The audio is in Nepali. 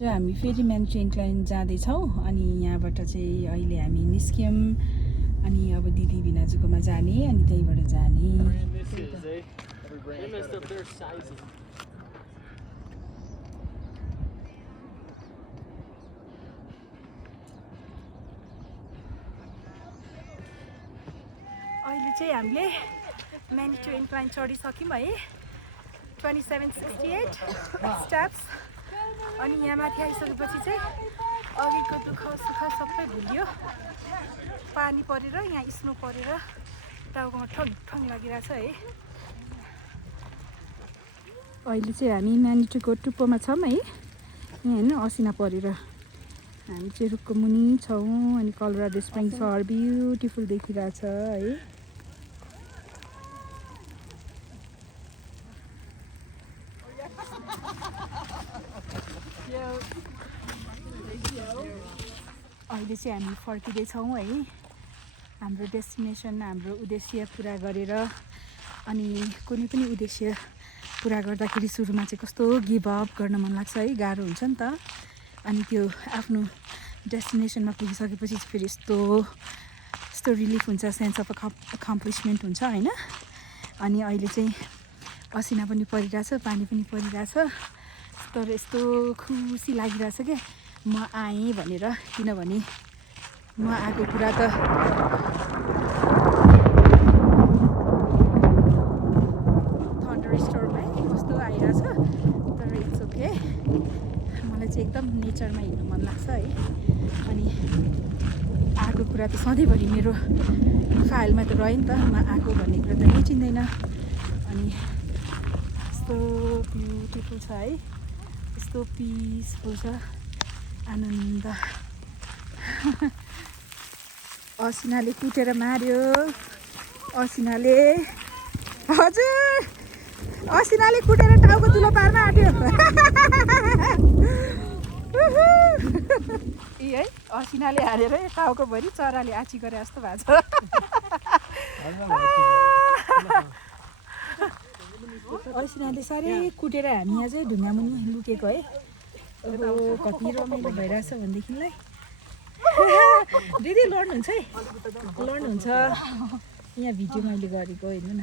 हामी फेरि म्यान्ट्री इन्क्लाइन जाँदैछौँ अनि यहाँबाट चाहिँ अहिले हामी निस्क्यौँ अनि अब दिदी भिनाजुकोमा जाने अनि त्यहीँबाट जाने। अहिले चाहिँ हामीले म्यान्ट्री इन्क्लाइन चढिसक्यौँ है। 2768 स्टेप्स। अनि यहाँ माथि आइसकेपछि चाहिँ अघिको दुःख सुख सबै भुलियो। पानी परेर यहाँ स्नो परेर टाउकोमा ठङ ठङ लागिरहेछ है। अहिले चाहिँ हामी म्यान्ट्रीको टुप्पोमा छौँ है। यहाँ हेर्नु असिना परेर हामी चाहिँ रुखको मुनि छौँ अनि कोलोराडो स्प्रिङ्स फर ब्युटिफुल देखिरहेछ है। अहिले चाहिँ हामी फर्किँदैछौँ है। हाम्रो डेस्टिनेसन हाम्रो उद्देश्य पुरा गरेर अनि कुनै पनि उद्देश्य पुरा गर्दाखेरि सुरुमा चाहिँ कस्तो गिभ अप गर्न मन लाग्छ है, गाह्रो हुन्छ नि त। अनि त्यो आफ्नो डेस्टिनेसनमा पुगिसकेपछि चाहिँ फेरि यस्तो रिलिफ हुन्छ, सेन्स अफ अकम्प्लिसमेन्ट हुन्छ होइन। अनि अहिले चाहिँ असिना पनि परिरहेछ, पानी पनि परिरहेछ, तर यस्तो खुसी लागिरहेछ क्या म आएँ भनेर। किनभने म आएको कुरा त थन्डर स्टोरमा कस्तो आइरहेछ, तर इट्स ओके। मलाई चाहिँ एकदम नेचरमा हिँड्नु मन लाग्छ है। अनि आएको कुरा त सधैँभरि मेरो फाइलमा त रह्यो नि त, म आएको भन्ने कुरा त नै चिन्दैन। अनि यस्तो ब्युटिफुल छ है, यस्तो पिसफुल छ, आनन्द। असिनाले कुटेर मार्यो, असिनाले, हजुर असिनाले कुटेर टाउको चुलो पार्न आँट्यो। यी है असिनाले हालेर टाउकोभरि चराले आँची गरे जस्तो भएको छ। असिनाले साह्रै कुटेर हामी यहाँ चाहिँ ढुङ्गामुनि लुकेको है। कति रमाइलो भइरहेछ भनेदेखिलाई। दिदी लड्नुहुन्छ है, लड्नुहुन्छ। यहाँ भिडियो मैले गरेको हेर्नु न।